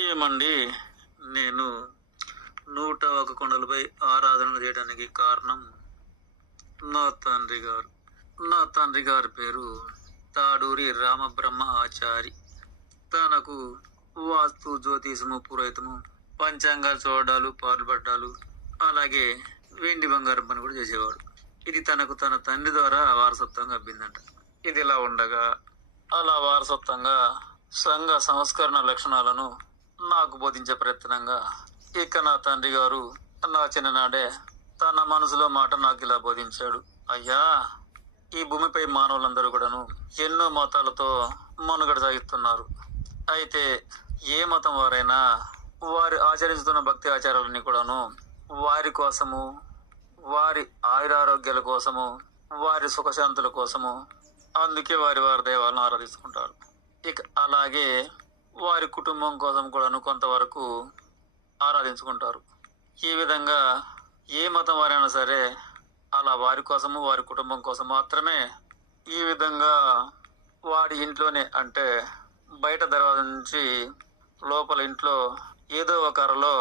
ఏమండి, నేను 101 కొండలపై ఆరాధనలు చేయడానికి కారణం నా తండ్రి గారు. నా తండ్రి గారి పేరు తాడూరి రామబ్రహ్మ ఆచారి. తనకు వాస్తు, జ్యోతిషము, పురోహితము, పంచాంగాలు చూడడాలు, పాల్పడ్డాలు, అలాగే వెండి బంగారం పని కూడా చేసేవాడు. ఇది తనకు తన తండ్రి ద్వారా వారసత్వంగా అబ్బిందంట. ఇది ఇలా ఉండగా అలా వారసత్వంగా సంఘ సంస్కరణ లక్షణాలను నాకు బోధించే ప్రయత్నంగా ఇక నా తండ్రి గారు నా చిన్ననాడే తన మనసులో మాట నాకు ఇలా బోధించాడు. అయ్యా, ఈ భూమిపై మానవులందరూ కూడాను ఎన్నో మతాలతో మనుగడ సాగిస్తున్నారు. అయితే ఏ మతం వారైనా వారు ఆచరిస్తున్న భక్తి ఆచారాలన్నీ కూడాను వారి కోసము, వారి ఆయురారోగ్యాల కోసము, వారి సుఖశాంతుల కోసము, అందుకే వారి వారి దైవాలను ఆరాధిస్తుంటారు. ఇక అలాగే వారి కుటుంబం కోసం కూడాను కొంతవరకు ఆరాధించుకుంటారు. ఈ విధంగా ఏ మతం వారైనా సరే అలా వారి కోసము, వారి కుటుంబం కోసం మాత్రమే ఈ విధంగా వాడి ఇంట్లోనే, అంటే బయట దర్వాజా నుంచి లోపల ఇంట్లో ఏదో ఒక అరలో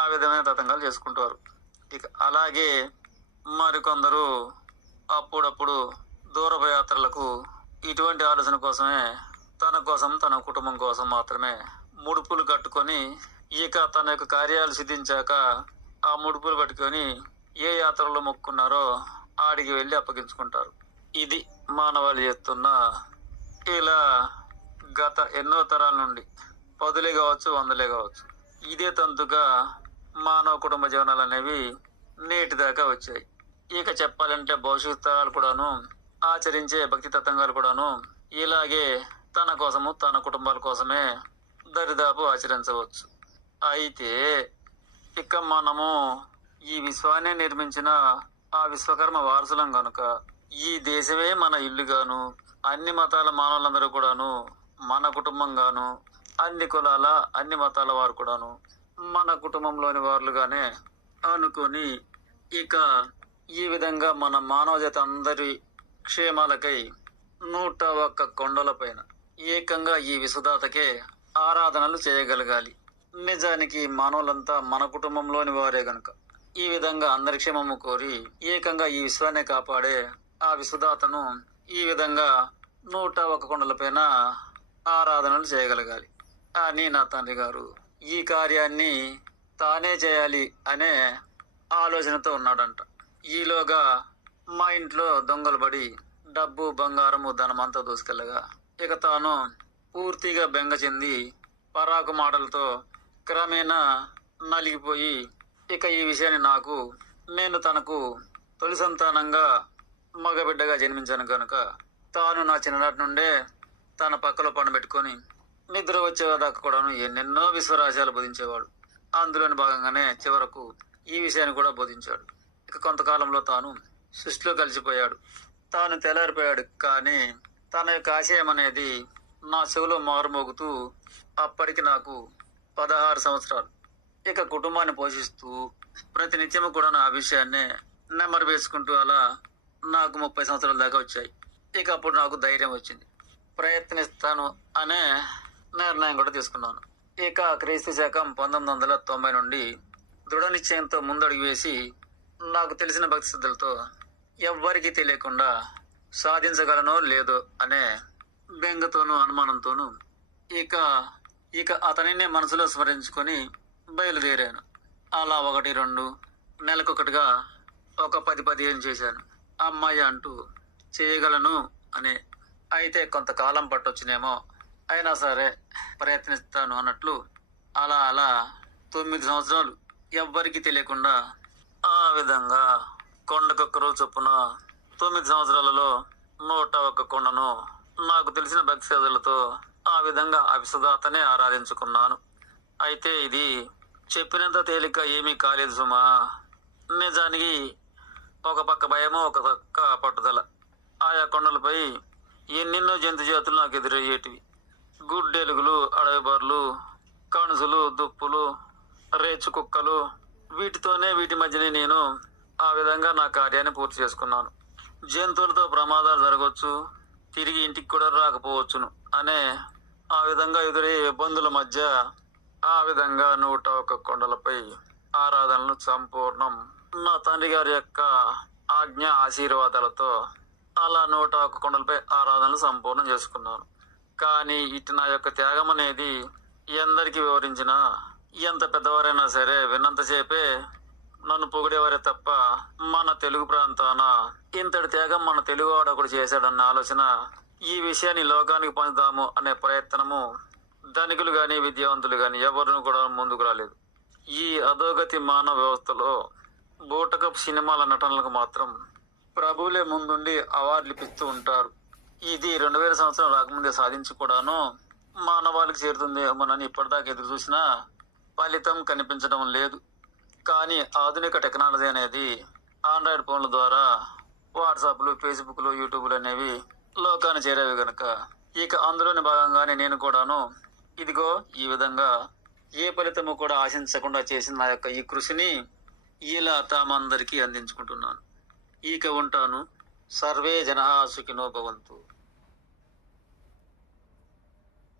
ఆ విధమైన తతంగాలు చేసుకుంటారు. ఇక అలాగే మరికొందరు అప్పుడప్పుడు దూరపు యాత్రలకు ఇటువంటి ఆలోచన కోసమే తన కోసం, తన కుటుంబం కోసం మాత్రమే ముడుపులు కట్టుకొని, ఇక తన యొక్క కార్యాలు సిద్ధించాక ఆ ముడుపులు పట్టుకొని ఏ యాత్రలో మొక్కున్నారో ఆడికి వెళ్ళి అప్పగించుకుంటారు. ఇది మానవాళి చేస్తున్న ఇలా గత ఎన్నో తరాల నుండి, పదులే కావచ్చు, వందలే కావచ్చు, ఇదే తంతుగా మానవ కుటుంబ జీవనాలు అనేవి నేటి దాకా వచ్చాయి. ఇక చెప్పాలంటే భవిష్యత్ తరాలు కూడాను ఆచరించే భక్తి తత్వంగాలు కూడాను ఇలాగే తన కోసము, తన కుటుంబాల కోసమే దరిదాపు ఆచరించవచ్చు. అయితే ఇక మనము ఈ విశ్వాన్ని నిర్మించిన ఆ విశ్వకర్మ వారసులం గనుక ఈ దేశమే మన ఇల్లుగాను, అన్ని మతాల మానవులందరూ కూడాను మన కుటుంబంగాను, అన్ని కులాల, అన్ని మతాల వారు కూడాను మన కుటుంబంలోని వారులుగానే అనుకొని, ఇక ఈ విధంగా మన మానవ జాతి అందరి క్షేమాలకై 101 కొండల పైన ఏకంగా ఈ విశ్వదాతకే ఆరాధనలు చేయగలగాలి. నిజానికి మానవులంతా మన కుటుంబంలోని వారే గనుక ఈ విధంగా అందరి క్షేమము కోరి ఏకంగా ఈ విశ్వాన్ని కాపాడే ఆ విశ్వదాతను ఈ విధంగా 101 కొండలపైన ఆరాధనలు చేయగలగాలి అని నా తండ్రి గారు ఈ కార్యాన్ని తానే చేయాలి అనే ఆలోచనతో ఉన్నాడంట. ఈలోగా మా ఇంట్లో దొంగలు పడి డబ్బు, బంగారము, ధనమంతా దూసుకెళ్ళగా ఇక తాను పూర్తిగా బెంగ చెంది పరాకు మాటలతో క్రమేణా నలిగిపోయి, ఇక ఈ విషయాన్ని నేను తనకు తొలి సంతానంగా మగబిడ్డగా జన్మించాను కనుక తాను నా చిన్ననాటి నుండే తన పక్కలో పండబెట్టుకొని నిద్ర వచ్చేదాకా కూడాను ఎన్నెన్నో విశ్వరాశాలు బోధించేవాడు. అందులోని భాగంగానే చివరకు ఈ విషయాన్ని కూడా బోధించాడు. ఇక కొంతకాలంలో తాను సృష్టిలో కలిసిపోయాడు, తాను తెల్లారిపోయాడు. కానీ తన యొక్క ఆశయం అనేది నా చెవిలో మారుమోగుతూ అప్పటికి నాకు 16 సంవత్సరాలు. ఇక కుటుంబాన్ని పోషిస్తూ ప్రతినిత్యము కూడా నా విషయాన్నే నెమ్మరు వేసుకుంటూ అలా నాకు 30 సంవత్సరాల దాకా వచ్చాయి. ఇక అప్పుడు నాకు ధైర్యం వచ్చింది, ప్రయత్నిస్తాను అనే నిర్ణయం కూడా తీసుకున్నాను. ఇక క్రీస్తు శకం 1990 నుండి దృఢ నిశ్చయంతో ముందడుగు వేసి నాకు తెలిసిన భక్తి శ్రద్ధలతో ఎవ్వరికీ తెలియకుండా సాధించగలనో లేదో అనే బెంగతోనూ అనుమానంతోనూ ఇక అతనినే మనసులో స్మరించుకొని బయలుదేరాను. అలా 1, 2 నెలకొకటిగా ఒక 10-15 చేశాను. అమ్మాయి అంటూ చేయగలను అనే. అయితే కొంతకాలం పట్టొచ్చునేమో, అయినా సరే ప్రయత్నిస్తాను అన్నట్లు అలా 9 సంవత్సరాలు ఎవ్వరికీ తెలియకుండా ఆ విధంగా కొండకొక్క రోజు చొప్పున 9 సంవత్సరాలలో 101 కొండను నాకు తెలిసిన భక్తి సేవలతో ఆ విధంగా అవిశ్వదాతనే ఆరాధించుకున్నాను. అయితే ఇది చెప్పినంత తేలిక ఏమీ కాలేదు సుమా. నిజానికి ఒక పక్క భయము, ఒక పక్క పట్టుదల. ఆయా కొండలపై ఎన్నెన్నో జంతు జాతులు నాకు ఎదురయ్యేటివి. గుడ్డెలుగులు, అడవి బర్రెలు, కణుసులు, దుప్పులు, రేచు కుక్కలు, వీటి మధ్యనే నేను ఆ విధంగా నా కార్యాన్ని పూర్తి చేసుకున్నాను. జంతువులతో ప్రమాదాలు జరగవచ్చు, తిరిగి ఇంటికి కూడా రాకపోవచ్చును అనే ఆ విధంగా ఎదురయ్యే ఇబ్బందుల మధ్య ఆ విధంగా 101 కొండలపై ఆరాధనలు సంపూర్ణం. నా తండ్రి గారి యొక్క ఆజ్ఞ ఆశీర్వాదాలతో అలా 101 కొండలపై ఆరాధనలు సంపూర్ణం చేసుకున్నాను. కానీ ఇటు నా యొక్క త్యాగం అనేది ఎందరికి వివరించినా, ఎంత పెద్దవారైనా సరే విన్నంతసేపే నన్ను పొగిడేవారే తప్ప మన తెలుగు ప్రాంతాన ఇంతటి త్యాగం మన తెలుగు వాడు ఒకడు చేశాడన్న ఆలోచన, ఈ విషయాన్ని లోకానికి పొందుదాము అనే ప్రయత్నము ధనికులు గాని విద్యావంతులు గాని ఎవరిని కూడా ముందుకు రాలేదు. ఈ అధోగతి మానవ వ్యవస్థలో బూటకపు సినిమాల నటనలకు మాత్రం ప్రభువులే ముందుండి అవార్డులు ఇప్పిస్తూ ఉంటారు. ఇది 2000 సంవత్సరం రాకముందే సాధించి కూడాను మానవాళికి చేరుతుంది మనని ఇప్పటిదాకా ఎదురు చూసినా ఫలితం కనిపించడం లేదు. కానీ ఆధునిక టెక్నాలజీ అనేది ఆండ్రాయిడ్ ఫోన్ల ద్వారా వాట్సాప్లు, ఫేస్బుక్లు, యూట్యూబ్లు అనేవి లోకాన్ని చేరేవి గనక ఇక అందులోని భాగంగానే నేను కూడాను ఇదిగో ఈ విధంగా ఏ ఫలితము కూడా ఆశించకుండా చేసిన నా యొక్క ఈ కృషిని ఇలా తామందరికీ అందించుకుంటున్నాను. ఇక ఉంటాను. సర్వే జనః సుఖినో భవంతు.